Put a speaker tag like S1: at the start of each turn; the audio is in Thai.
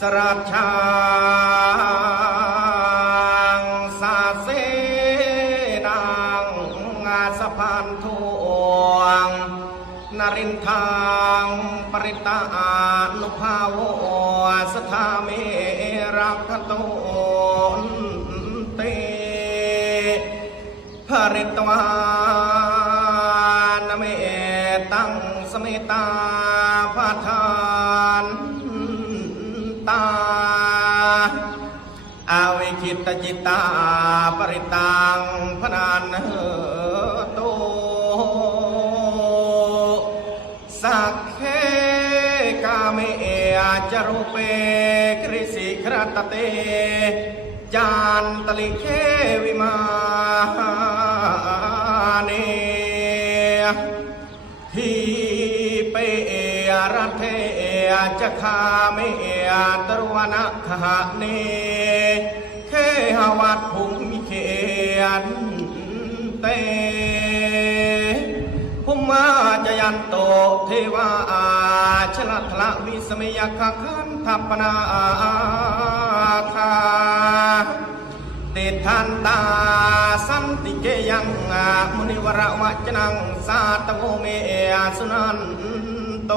S1: สราชางสาเสนางงาสะพานทวงนรินทางปริตาอนุภาโวสถาเมรักโตนเตภริตวานเมตังสเมตาพาทา ตาอาวิคิตจิตตาปริตังพนานโตสักเคกาเมอจารุเปกริสิครตเต จานตลิเควิมาเนทีเปรัเท จะคาเมตรวนะขะเนเคหวัดภูมิเขนเตภุมมาจยันโตเทวาชลทละวิสมยคัคันทัปนาคาติทันตาสันติเกยังมุนิวรวัจนังสาตโวเมสุนันโต